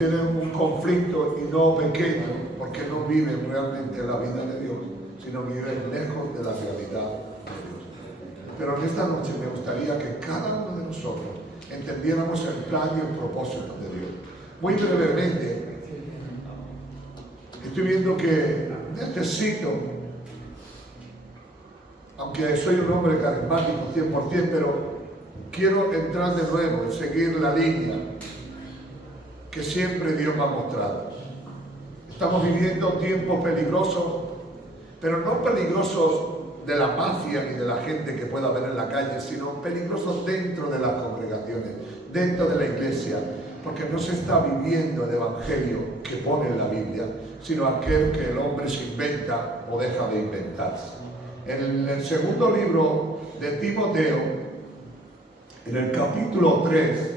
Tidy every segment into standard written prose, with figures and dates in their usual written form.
tienen un conflicto y no pequeño, porque no viven realmente la vida de Dios, sino viven lejos de la realidad de Dios. Pero en esta noche me gustaría que cada uno de nosotros entendiéramos el plan y el propósito de Dios. Muy brevemente, estoy viendo que necesito, aunque soy un hombre carismático 100%, pero quiero entrar de nuevo y seguir la línea que siempre Dios me ha mostrado. Estamos viviendo tiempos peligrosos, pero no peligrosos de la mafia ni de la gente que pueda ver en la calle, sino peligrosos dentro de las congregaciones, dentro de la iglesia, porque no se está viviendo el evangelio que pone en la Biblia, sino aquel que el hombre se inventa o deja de inventarse. En el segundo libro de Timoteo, en el capítulo 3,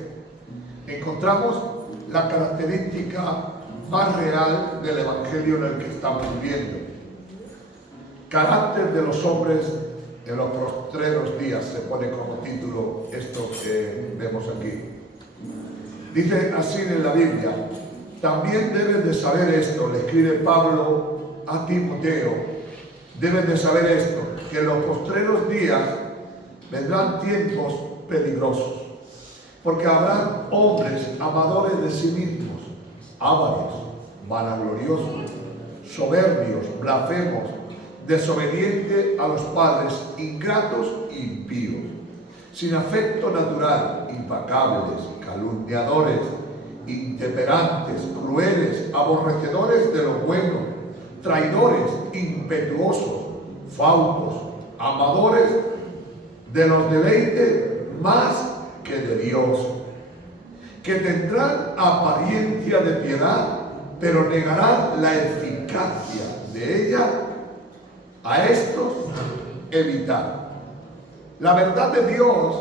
encontramos la característica más real del evangelio en el que estamos viviendo. Carácter de los hombres en los postreros días, se pone como título esto que vemos aquí. Dice así en la Biblia: también deben de saber esto, le escribe Pablo a Timoteo, deben de saber esto, que en los postreros días vendrán tiempos peligrosos, porque habrán hombres amadores de sí mismos, ávaros, vanagloriosos, soberbios, blasfemos, desobedientes a los padres, ingratos e impíos, sin afecto natural, implacables, calumniadores, intemperantes, crueles, aborrecedores de lo bueno, traidores, impetuosos, fautos, amadores de los deleites más que de Dios, que tendrán apariencia de piedad, pero negarán la eficacia de ella. A estos evitar. La verdad de Dios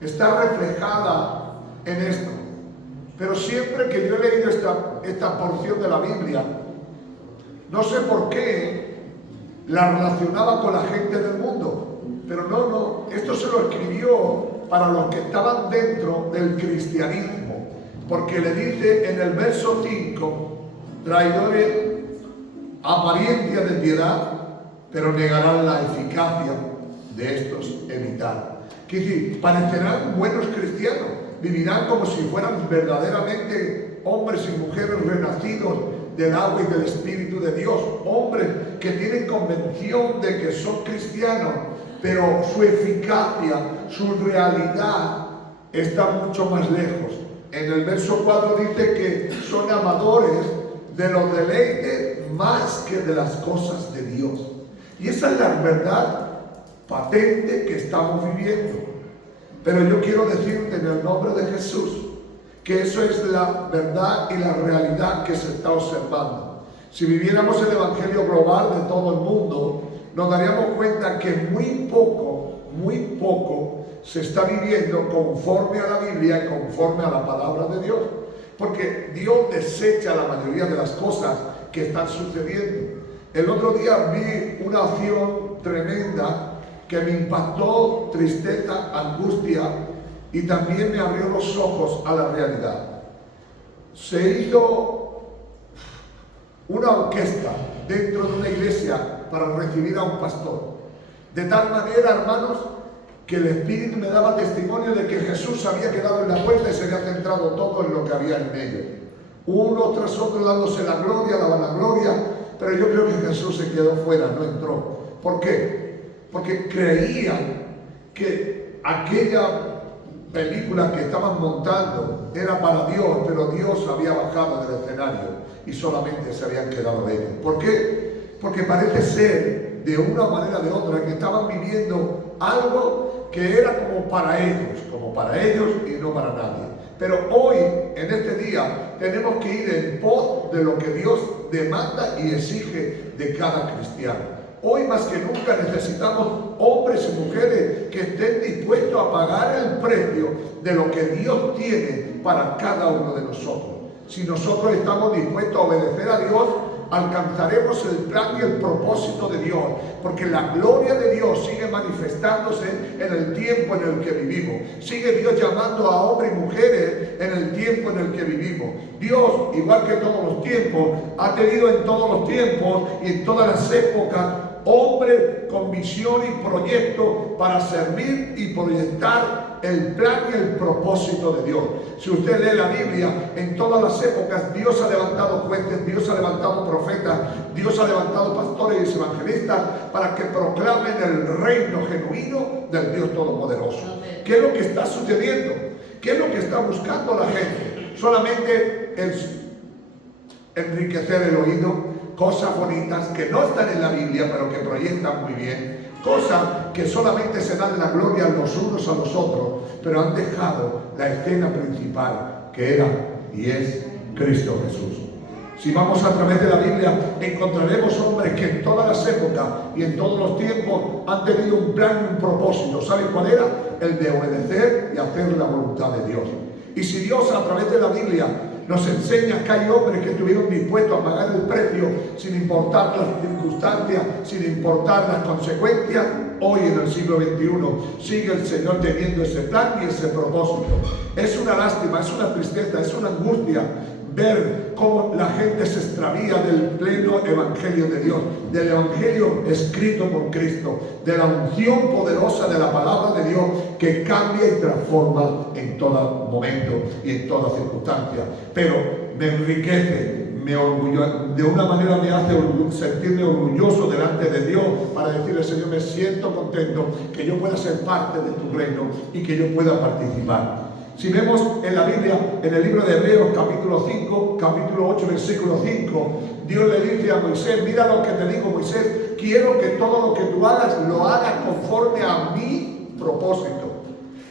está reflejada en esto, pero siempre que yo he leído esta porción de la Biblia, no sé por qué la relacionaba con la gente del mundo, pero no, esto se lo escribió para los que estaban dentro del cristianismo, porque le dice en el verso 5, traidores, apariencia de piedad, pero negarán la eficacia de estos evitar. Quiere decir, parecerán buenos cristianos, vivirán como si fueran verdaderamente hombres y mujeres renacidos del agua y del Espíritu de Dios, hombres que tienen convicción de que son cristianos, pero su eficacia, su realidad está mucho más lejos. En el verso 4 dice que son amadores de los deleites más que de las cosas de Dios. Y esa es la verdad patente que estamos viviendo. Pero yo quiero decirte en el nombre de Jesús que eso es la verdad y la realidad que se está observando. Si viviéramos el evangelio global de todo el mundo, nos daríamos cuenta que muy poco se está viviendo conforme a la Biblia y conforme a la palabra de Dios. Porque Dios desecha la mayoría de las cosas que están sucediendo. El otro día vi una acción tremenda que me impactó, tristeza, angustia, y también me abrió los ojos a la realidad. Se hizo una orquesta dentro de una iglesia para recibir a un pastor. De tal manera, hermanos, que el Espíritu me daba testimonio de que Jesús había quedado en la puerta y se había centrado todo en lo que había en medio. Uno tras otro dándose la gloria, la vanagloria, pero yo creo que Jesús se quedó fuera, no entró. ¿Por qué? Porque creían que aquella película que estaban montando era para Dios, pero Dios había bajado del escenario y solamente se habían quedado ellos. ¿Por qué? Porque parece ser, de una manera o de otra, que estaban viviendo algo que era como para ellos y no para nadie. Pero hoy, en este día, tenemos que ir en pos de lo que Dios demanda y exige de cada cristiano. Hoy más que nunca necesitamos hombres y mujeres que estén dispuestos a pagar el precio de lo que Dios tiene para cada uno de nosotros. Si nosotros estamos dispuestos a obedecer a Dios, alcanzaremos el plan y el propósito de Dios, porque la gloria de Dios sigue manifestándose en el tiempo en el que vivimos. Sigue Dios llamando a hombres y mujeres en el tiempo en el que vivimos. Dios, igual que todos los tiempos, ha tenido en todos los tiempos y en todas las épocas hombres con visión y proyecto para servir y proyectar el plan y el propósito de Dios. Si usted lee la Biblia, en todas las épocas Dios ha levantado jueces, Dios ha levantado profetas, Dios ha levantado pastores y evangelistas para que proclamen el reino genuino del Dios Todopoderoso. ¿Qué es lo que está sucediendo? ¿Qué es lo que está buscando la gente? Solamente enriquecer el oído, cosas bonitas que no están en la Biblia pero que proyectan muy bien, cosas que solamente se dan la gloria los unos a los otros, pero han dejado la escena principal que era y es Cristo Jesús. Si vamos a través de la Biblia, encontraremos hombres que en todas las épocas y en todos los tiempos han tenido un plan y un propósito. ¿Saben cuál era? El de obedecer y hacer la voluntad de Dios. Y si Dios a través de la Biblia nos enseña que hay hombres que estuvieron dispuestos a pagar el precio sin importar las circunstancias, sin importar las consecuencias, hoy en el siglo XXI sigue el Señor teniendo ese plan y ese propósito. Es una lástima, es una tristeza, es una angustia ver cómo la gente se extravía del pleno evangelio de Dios, del evangelio escrito por Cristo, de la unción poderosa de la palabra de Dios que cambia y transforma en todo momento y en toda circunstancia. Pero me enriquece, de una manera me hace sentirme orgulloso delante de Dios para decirle: Señor, me siento contento que yo pueda ser parte de tu reino y que yo pueda participar. Si vemos en la Biblia, en el libro de Hebreos, capítulo 5, capítulo 8, versículo 5, Dios le dice a Moisés: mira lo que te digo, Moisés, quiero que todo lo que tú hagas, lo hagas conforme a mi propósito.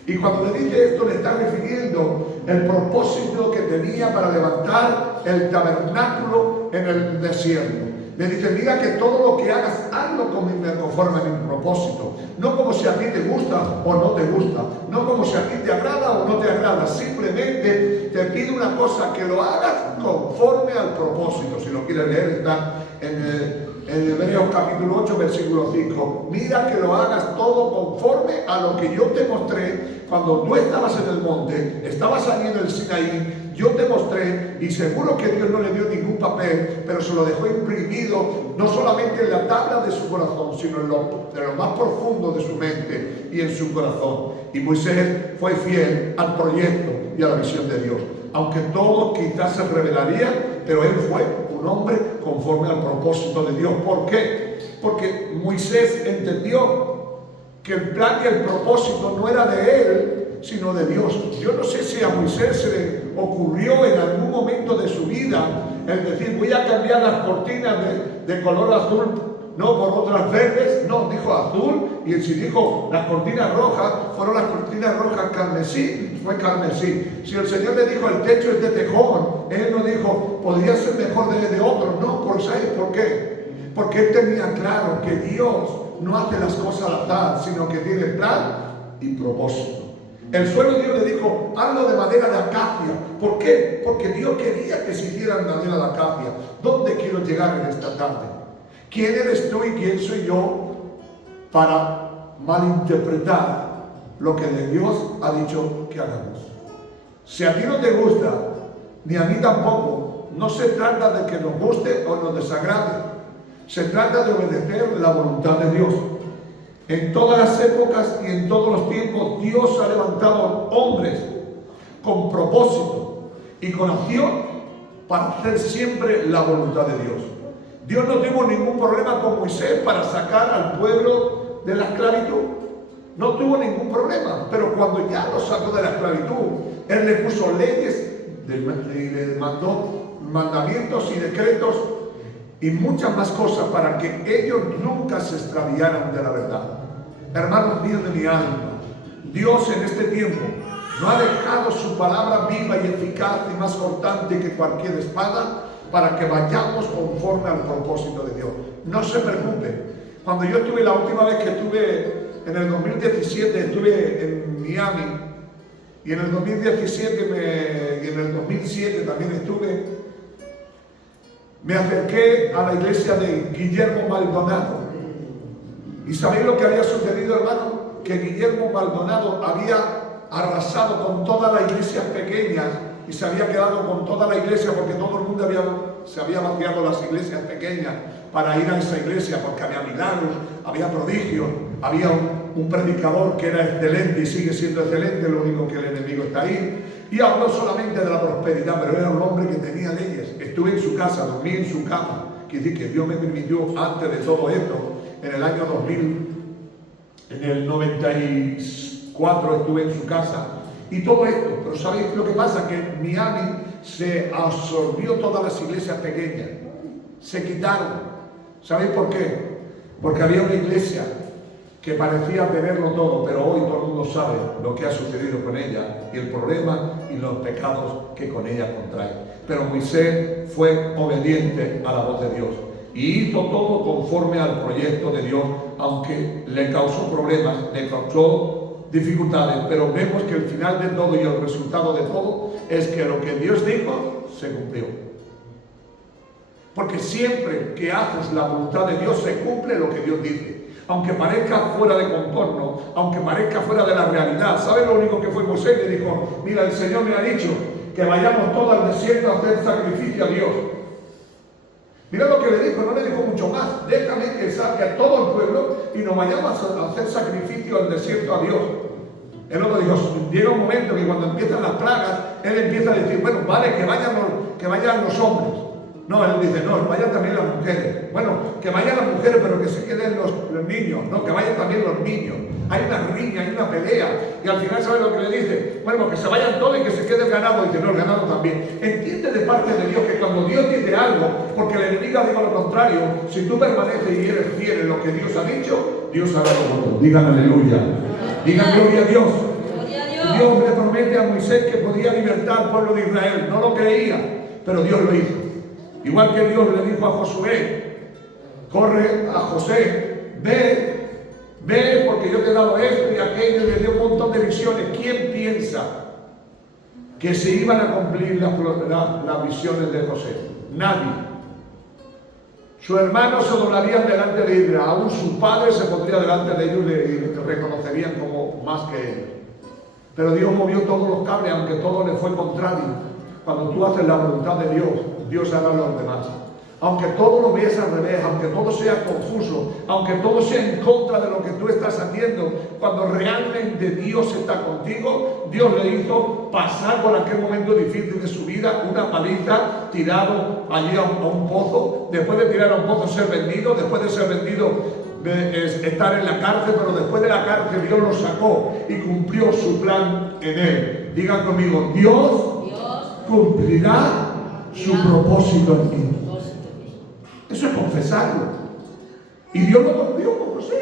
Y cuando le dice esto, le está refiriendo el propósito que tenía para levantar el tabernáculo en el desierto. Le dice: mira que todo lo que hagas, hazlo conforme a mi propósito. No como si a ti te gusta o no te gusta. No como si a ti te agrada o no te agrada. Simplemente te pido una cosa: que lo hagas conforme al propósito. Si lo quieres leer, está en Hebreos capítulo 8, versículo 5. Mira que lo hagas todo conforme a lo que yo te mostré cuando tú estabas en el monte, estabas allí en el Sinaí. Yo te mostré, y seguro que Dios no le dio ningún papel, pero se lo dejó imprimido no solamente en la tabla de su corazón, sino en lo más profundo de su mente y en su corazón. Y Moisés fue fiel al proyecto y a la visión de Dios. Aunque todo quizás se revelaría, pero él fue un hombre conforme al propósito de Dios. ¿Por qué? Porque Moisés entendió que el plan y el propósito no era de él, sino de Dios. Yo no sé si a Moisés se le ocurrió en algún momento de su vida el decir: voy a cambiar las cortinas de color azul, no por otras verdes. No, dijo azul, y si dijo las cortinas rojas, fueron las cortinas rojas carmesí, fue carmesí. Si el Señor le dijo el techo es de tejón, él no dijo podría ser mejor de otro. No, ¿sabes por qué? Porque él tenía claro que Dios no hace las cosas al azar, sino que tiene plan y propósito. El suelo Dios le dijo: hazlo de madera de acacia. ¿Por qué? Porque Dios quería que se hiciera en madera de acacia. ¿Dónde quiero llegar en esta tarde? ¿Quién eres tú y quién soy yo para malinterpretar lo que de Dios ha dicho que hagamos? Si a ti no te gusta, ni a mí tampoco, no se trata de que nos guste o nos desagrade. Se trata de obedecer la voluntad de Dios. En todas las épocas y en todos los tiempos, Dios ha levantado hombres con propósito y con acción para hacer siempre la voluntad de Dios. Dios no tuvo ningún problema con Moisés para sacar al pueblo de la esclavitud. No tuvo ningún problema, pero cuando ya lo sacó de la esclavitud, Él le puso leyes y le mandó mandamientos y decretos y muchas más cosas para que ellos nunca se extraviaran de la verdad. Hermanos míos de mi alma, Dios en este tiempo no ha dejado su palabra viva y eficaz y más cortante que cualquier espada para que vayamos conforme al propósito de Dios. No se preocupe. Cuando yo estuve, la última vez que estuve en el 2017, estuve en Miami, y en el 2017 y en el 2007 también estuve. me acerqué a la iglesia de Guillermo Maldonado. ¿Y sabéis lo que había sucedido, hermano? Que Guillermo Maldonado había arrasado con todas las iglesias pequeñas y se había quedado con toda la iglesia, porque todo el mundo se había vaciado las iglesias pequeñas para ir a esa iglesia, porque había milagros, había prodigios, había un predicador que era excelente y sigue siendo excelente, lo único que el enemigo está ahí. Y habló solamente de la prosperidad, pero era un hombre que tenía leyes. Estuve en su casa, dormí en su cama. Quiere decir que Dios me permitió, antes de todo esto, en el año 2000, en el 94 estuve en su casa. Y todo esto, pero ¿sabéis lo que pasa? Que en Miami se absorbió todas las iglesias pequeñas. Se quitaron. ¿Sabéis por qué? Porque había una iglesia que parecía tenerlo todo, pero hoy todo el mundo sabe lo que ha sucedido con ella y el problema y los pecados que con ella contrae. Pero Moisés fue obediente a la voz de Dios y hizo todo conforme al proyecto de Dios, aunque le causó problemas, le causó dificultades, pero vemos que el final de todo y el resultado de todo es que lo que Dios dijo se cumplió. Porque siempre que haces la voluntad de Dios se cumple lo que Dios dice. Aunque parezca fuera de contorno, aunque parezca fuera de la realidad. ¿Sabe lo único que fue Moisés? Le dijo, mira, el Señor me ha dicho que vayamos todos al desierto a hacer sacrificio a Dios. Mira lo que le dijo, no le dijo mucho más. Déjame que saque a todo el pueblo y nos vayamos a hacer sacrificio al desierto a Dios. El otro dijo, llega un momento que cuando empiezan las plagas, él empieza a decir, bueno, vale, que vayan los hombres. No, él dice, no, vayan también las mujeres. Bueno, que vayan las mujeres, pero que se queden los niños. No, que vayan también los niños. Hay una riña, hay una pelea. Y al final, ¿sabe lo que le dice? Bueno, que se vayan todos y que se quede el ganado. Y dice, no, el ganado también. Entiende de parte de Dios que cuando Dios dice algo, porque el enemigo diga lo contrario, si tú permaneces y eres fiel en lo que Dios ha dicho, Dios hará lo otro. Digan aleluya. Digan gloria a Dios. Dios le promete a Moisés que podía libertar al pueblo de Israel. No lo creía, pero Dios lo hizo. Igual que Dios le dijo a Josué, corre a José, ve porque yo te he dado esto y aquello, y le dio un montón de visiones. ¿Quién piensa que se iban a cumplir las visiones de José? Nadie. Sus hermanos se doblarían delante de Israel, aún su padre se pondría delante de ellos y le reconocerían como más que él. Pero Dios movió todos los cables, aunque todo le fue contrario. Cuando tú haces la voluntad de Dios, Dios hará los demás. Aunque todo lo veas al revés, aunque todo sea confuso, aunque todo sea en contra de lo que tú estás haciendo, cuando realmente Dios está contigo, Dios le hizo pasar por aquel momento difícil de su vida, una paliza, tirado allí a un pozo, después de tirar a un pozo ser vendido, después de ser vendido estar en la cárcel, pero después de la cárcel Dios lo sacó y cumplió su plan en él. Digan conmigo, Dios cumplirá su propósito en ti. Eso es confesarlo. Y Dios lo cumplió con José.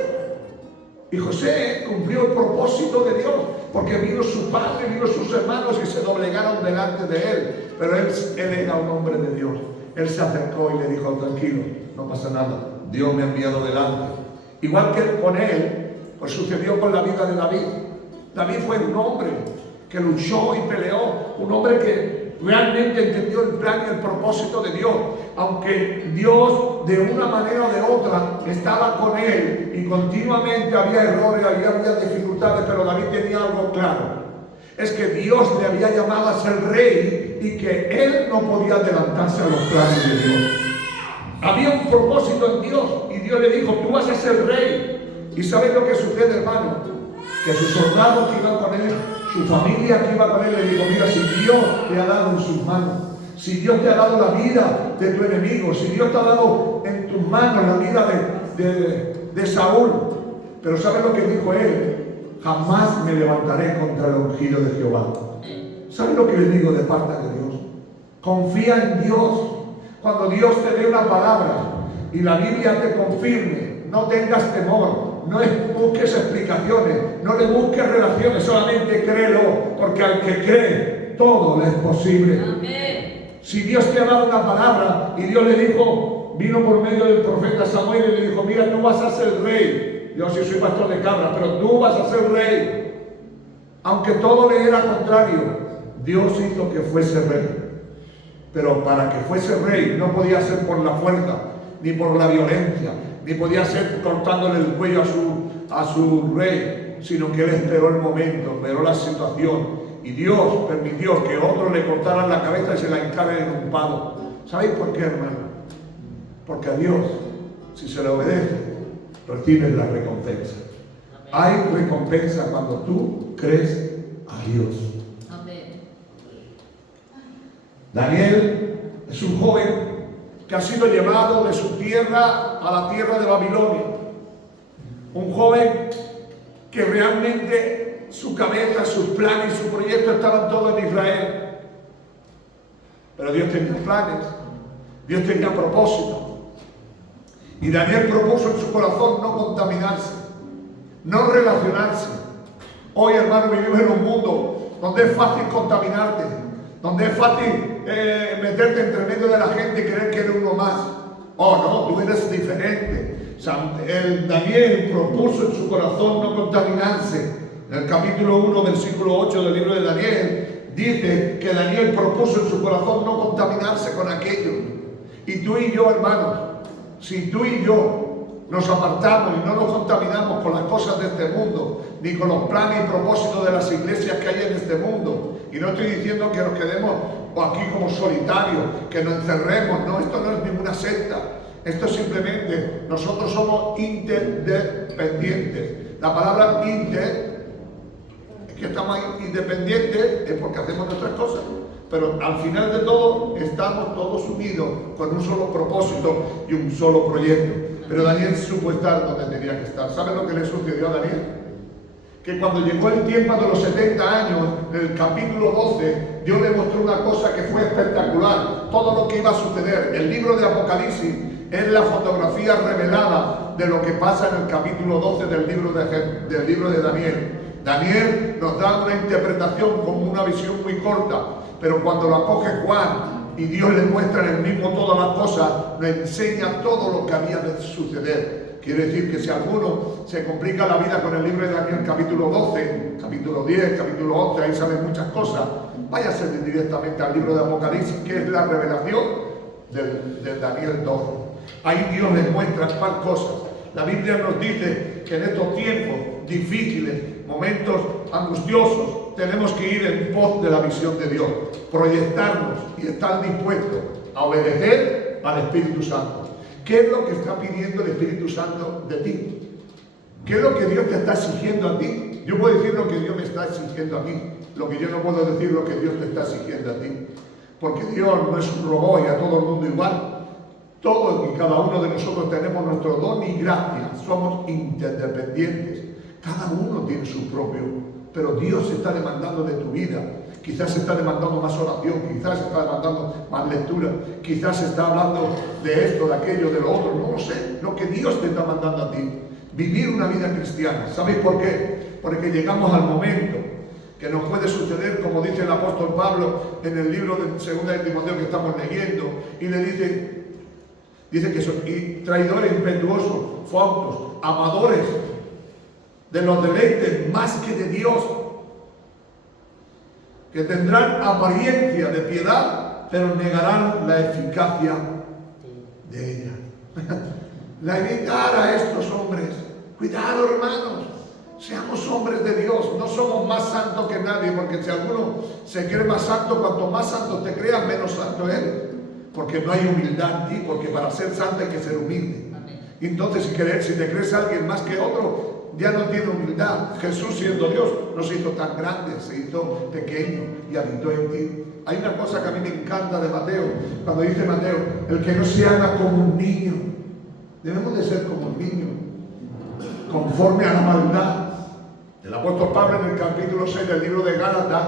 Y José cumplió el propósito de Dios, porque vino su padre, vino sus hermanos y se doblegaron delante de él. Pero él era un hombre de Dios. Él se acercó y le dijo, tranquilo, no pasa nada. Dios me ha enviado delante. Igual que con él, pues sucedió con la vida de David. David fue un hombre que luchó y peleó, un hombre que realmente entendió el plan y el propósito de Dios, aunque Dios de una manera o de otra estaba con él y continuamente había errores, había dificultades, pero David tenía algo claro, es que Dios le había llamado a ser rey y que él no podía adelantarse a los planes de Dios. Había un propósito en Dios y Dios le dijo, tú vas a ser rey. ¿Y sabes lo que sucede, hermano? Que sus soldados que iban con él, su familia que iba con él, le dijo, mira, si Dios te ha dado en sus manos, si Dios te ha dado la vida de tu enemigo, si Dios te ha dado en tus manos la vida de Saúl, pero ¿sabes lo que dijo él? Jamás me levantaré contra el ungido de Jehová. ¿Sabes lo que le digo de parte de Dios? Confía en Dios. Cuando Dios te dé una palabra y la Biblia te confirme, no tengas temor, no busques explicaciones, no le busques relaciones, solamente créelo, porque al que cree, todo le es posible. Amén. Si Dios te ha dado una palabra y Dios le dijo, vino por medio del profeta Samuel y le dijo, mira, tú vas a ser rey. Yo sí soy pastor de cabras, pero tú vas a ser rey. Aunque todo le era contrario, Dios hizo que fuese rey. Pero para que fuese rey no podía ser por la fuerza, ni por la violencia, ni podía ser cortándole el cuello a su rey, sino que él esperó el momento, esperó la situación. Y Dios permitió que otros le cortaran la cabeza y se la hincaran en un palo. ¿Sabéis por qué, hermano? Porque a Dios, si se le obedece, recibes la recompensa. Hay recompensa cuando tú crees a Dios. Amén. Daniel es un joven que ha sido llevado de su tierra a la tierra de Babilonia. Un joven que realmente su cabeza, sus planes, su proyecto estaban todos en Israel. Pero Dios tenía planes, Dios tenía propósitos. Y Daniel propuso en su corazón no contaminarse, no relacionarse. Hoy, hermano, vivimos en un mundo donde es fácil contaminarte, donde es fácil meterte entre medio de la gente y creer que eres uno más. Oh, no, tú eres diferente. Daniel propuso en su corazón no contaminarse. En el capítulo 1, versículo 8 del libro de Daniel, dice que Daniel propuso en su corazón no contaminarse con aquello. Y tú y yo, hermanos, si tú y yo nos apartamos y no nos contaminamos con las cosas de este mundo, ni con los planes y propósitos de las iglesias que hay en este mundo, y no estoy diciendo que nos quedemos aquí como solitarios, que nos encerremos, no, esto no es ninguna secta, esto es simplemente, nosotros somos interdependientes. La palabra inter, es que estamos independientes, es porque hacemos nuestras cosas. Pero al final de todo, estamos todos unidos con un solo propósito y un solo proyecto. Pero Daniel supo estar donde tenía que estar. ¿Saben lo que le sucedió a Daniel? Que cuando llegó el tiempo de los 70 años, en el capítulo 12, Dios le mostró una cosa que fue espectacular. Todo lo que iba a suceder. El libro de Apocalipsis es la fotografía revelada de lo que pasa en el capítulo 12 del libro de Daniel. Daniel nos da una interpretación como una visión muy corta. Pero cuando lo acoge Juan y Dios le muestra en el mismo todas las cosas, le enseña todo lo que había de suceder. Quiere decir que si alguno se complica la vida con el libro de Daniel capítulo 12, capítulo 10, capítulo 11, ahí salen muchas cosas, váyase directamente al libro de Apocalipsis, que es la revelación del Daniel 12. Ahí Dios le muestra cuál cosas. La Biblia nos dice que en estos tiempos difíciles, momentos angustiosos, tenemos que ir en pos de la visión de Dios, proyectarnos y estar dispuestos a obedecer al Espíritu Santo. ¿Qué es lo que está pidiendo el Espíritu Santo de ti? ¿Qué es lo que Dios te está exigiendo a ti? Yo puedo decir lo que Dios me está exigiendo a mí, lo que yo no puedo decir lo que Dios te está exigiendo a ti. Porque Dios no es un robot y a todo el mundo igual. Todos y cada uno de nosotros tenemos nuestro don y gracia, somos interdependientes. Cada uno tiene su propio, pero Dios está demandando de tu vida. Quizás está demandando más oración, quizás está demandando más lectura, quizás está hablando de esto, de aquello, de lo otro, no lo sé. Lo que Dios te está mandando a ti, vivir una vida cristiana. ¿Sabéis por qué? Porque llegamos al momento que nos puede suceder, como dice el apóstol Pablo en el libro de 2 de Timoteo que estamos leyendo, y le dice que son traidores, impetuosos, fautos, amadores de los deleites más que de Dios, que tendrán apariencia de piedad, pero negarán la eficacia de ella. La evitar a estos hombres. Cuidado, hermanos, seamos hombres de Dios, no somos más santos que nadie, porque si alguno se cree más santo, cuanto más santo te creas, menos santo eres, porque no hay humildad en ti, porque para ser santo hay que ser humilde. Y entonces si te crees a alguien más que otro, ya no tiene humildad. Jesús, siendo Dios, no se hizo tan grande, se hizo pequeño y habitó en ti. Hay una cosa que a mí me encanta de Mateo, cuando dice Mateo, el que no se haga como un niño. Debemos de ser como un niño, conforme a la maldad. El apóstol Pablo en el capítulo 6 del libro de Gálatas,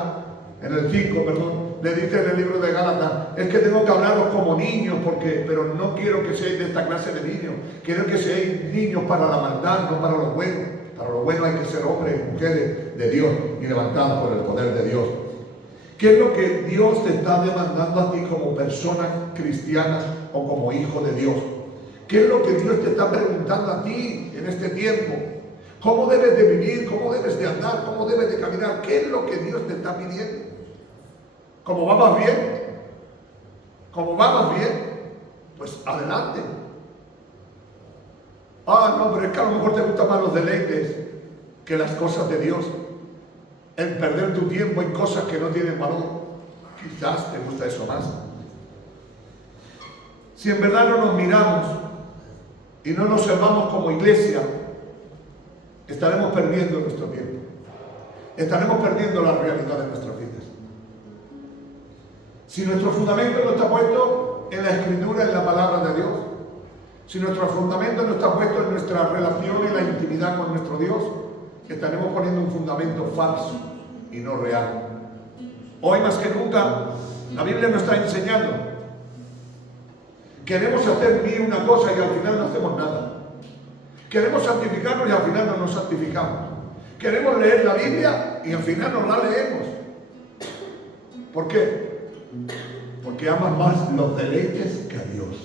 en el 5, perdón, le dice en el libro de Gálatas, es que tengo que hablaros como niños, pero no quiero que seáis de esta clase de niños, quiero que seáis niños para la maldad, no para lo bueno. Para lo bueno hay que ser hombres y mujeres de Dios y levantados por el poder de Dios. ¿Qué es lo que Dios te está demandando a ti como persona cristiana o como hijo de Dios? ¿Qué es lo que Dios te está preguntando a ti en este tiempo? ¿Cómo debes de vivir? ¿Cómo debes de andar? ¿Cómo debes de caminar? ¿Qué es lo que Dios te está pidiendo? ¿Cómo vas bien? Como vamos bien, pues adelante. Ah, no, pero es que a lo mejor te gustan más los deleites que las cosas de Dios. El perder tu tiempo en cosas que no tienen valor. Quizás te gusta eso más. Si en verdad no nos miramos y no nos observamos como iglesia, estaremos perdiendo nuestro tiempo. Estaremos perdiendo la realidad de nuestras vidas. Si nuestro fundamento no está puesto en la Escritura, en la palabra de Dios, si nuestro fundamento no está puesto en nuestra relación, en la intimidad con nuestro Dios, estaremos poniendo un fundamento falso y no real. Hoy más que nunca, la Biblia nos está enseñando. Queremos hacer bien una cosa y al final no hacemos nada. Queremos santificarnos y al final no nos santificamos. Queremos leer la Biblia y al final no la leemos. ¿Por qué? Porque aman más los deleites que a Dios.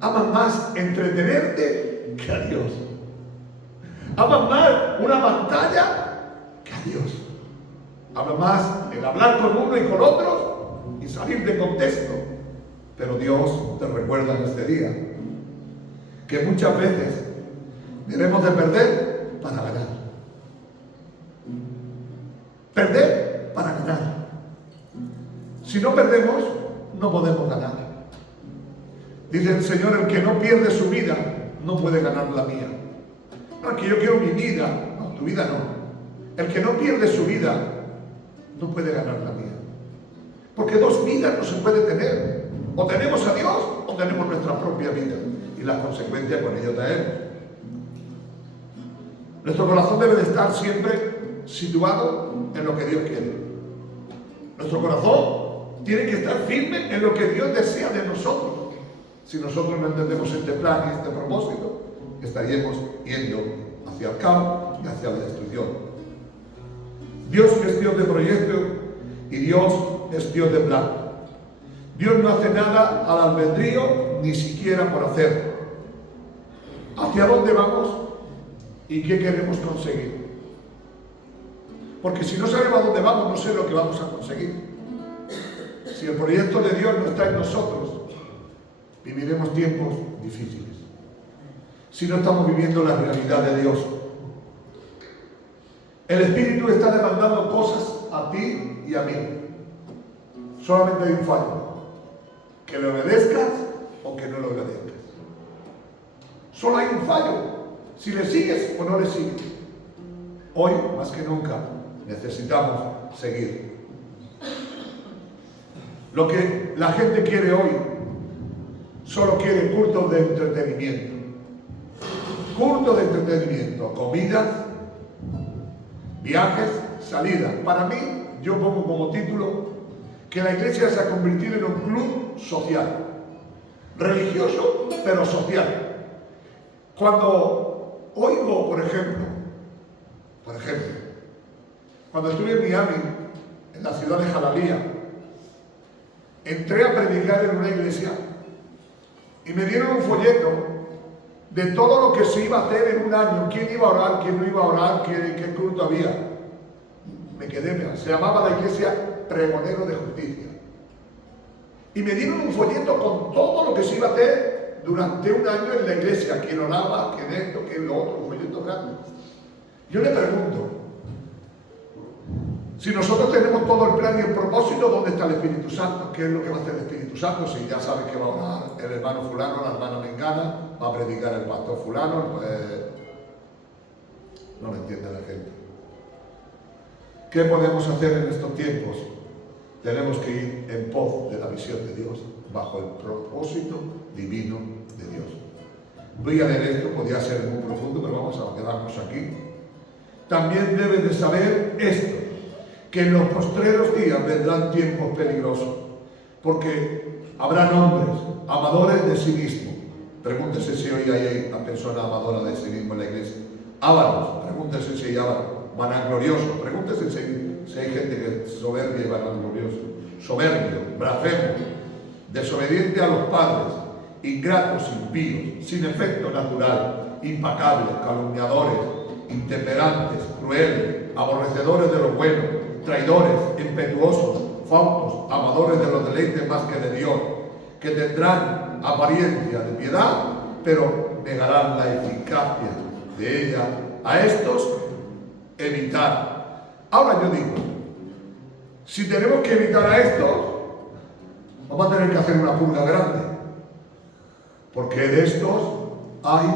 Aman más entretenerte que a Dios. Aman más una pantalla que a Dios. Aman más el hablar con uno y con otro y salir de contexto. Pero Dios te recuerda en este día que muchas veces debemos de perder para ganar. Perder para ganar. Si no perdemos, no podemos ganar. Dice el Señor, el que no pierde su vida, no puede ganar la mía. No, es que yo quiero mi vida. No, tu vida no. El que no pierde su vida, no puede ganar la mía. Porque dos vidas no se puede tener. O tenemos a Dios, o tenemos nuestra propia vida. Y las consecuencias con ello traemos. Nuestro corazón debe de estar siempre situado en lo que Dios quiere. Nuestro corazón tiene que estar firme en lo que Dios desea de nosotros. Si nosotros no entendemos este plan y este propósito, estaríamos yendo hacia el caos y hacia la destrucción. Dios es Dios de proyecto y Dios es Dios de plan. Dios no hace nada al albedrío, ni siquiera por hacer. ¿Hacia dónde vamos y qué queremos conseguir? Porque si no sabemos a dónde vamos, no sé lo que vamos a conseguir. Si el proyecto de Dios no está en nosotros, viviremos tiempos difíciles. Si no estamos viviendo la realidad de Dios. El Espíritu está demandando cosas a ti y a mí. Solamente hay un fallo. Que le obedezcas o que no le obedezcas. Solo hay un fallo. Si le sigues o no le sigues. Hoy, más que nunca, necesitamos seguir. Lo que la gente quiere hoy, solo quiere cultos de entretenimiento. Cultos de entretenimiento, comidas, viajes, salidas. Para mí, yo pongo como título que la iglesia se ha convertido en un club social. Religioso, pero social. Cuando oigo, por ejemplo, cuando estuve en Miami, en la ciudad de Jalía, entré a predicar en una iglesia y me dieron un folleto de todo lo que se iba a hacer en un año, quién iba a orar, quién no iba a orar, qué culto había. Me quedé, se llamaba la iglesia Pregonero de Justicia. Y me dieron un folleto con todo lo que se iba a hacer durante un año en la iglesia, quién oraba, quién esto, quién lo otro, un folleto grande. Yo le pregunto, si nosotros tenemos todo el plan y el propósito, ¿dónde está el Espíritu Santo? ¿Qué es lo que va a hacer el Espíritu Santo? Si ya sabes que va a orar el hermano fulano, la hermana mengana, va a predicar el pastor fulano, pues no lo entiende la gente. ¿Qué podemos hacer en estos tiempos? Tenemos que ir en pos de la visión de Dios, bajo el propósito divino de Dios. Voy a leer esto, podría ser muy profundo, pero vamos a quedarnos aquí. También deben de saber esto, que en los postreros días vendrán tiempos peligrosos, porque habrán hombres amadores de sí mismos. Pregúntese si hoy hay a personas amadoras de sí mismo en la iglesia. Ávaros, pregúntese si hay ávaros. Vanagloriosos, pregúntese si hay gente que es soberbia y vanaglorioso. Soberbio, blasfemo, desobediente a los padres, ingratos, impíos, sin efecto natural, impacables, calumniadores, intemperantes, crueles, aborrecedores de lo bueno, traidores, impetuosos, fautos, amadores de los deleites más que de Dios, que tendrán apariencia de piedad, pero negarán la eficacia de ella. A estos, evitar. Ahora yo digo, si tenemos que evitar a estos, vamos a tener que hacer una purga grande, porque de estos hay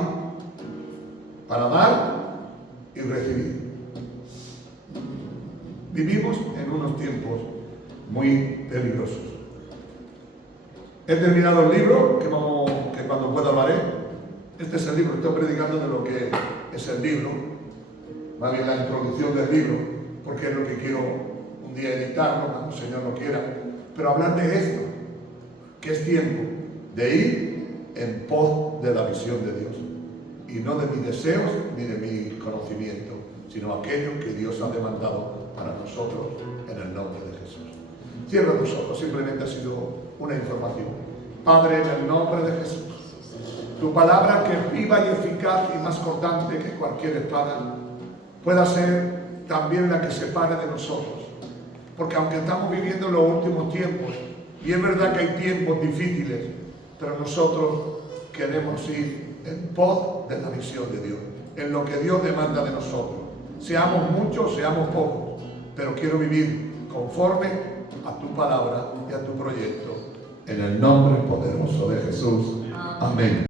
para dar y recibir. Vivimos en unos tiempos muy peligrosos. He terminado el libro, que cuando pueda hablaré. Este es el libro, estoy predicando de lo que es el libro, más bien la introducción del libro, porque es lo que quiero un día editarlo, cuando el Señor lo quiera. Pero hablar de esto, que es tiempo de ir en pos de la visión de Dios. Y no de mis deseos ni de mi conocimiento, sino aquello que Dios ha demandado para nosotros en el nombre de Jesús. Cierra tus ojos, simplemente ha sido una información. Padre, en el nombre de Jesús, tu palabra, que es viva y eficaz y más cortante que cualquier espada, pueda ser también la que separe de nosotros. Porque aunque estamos viviendo los últimos tiempos, y es verdad que hay tiempos difíciles, pero nosotros queremos ir en pos de la visión de Dios, en lo que Dios demanda de nosotros. Seamos muchos, seamos pocos, pero quiero vivir conforme a tu palabra y a tu proyecto. En el nombre poderoso de Jesús. Amén.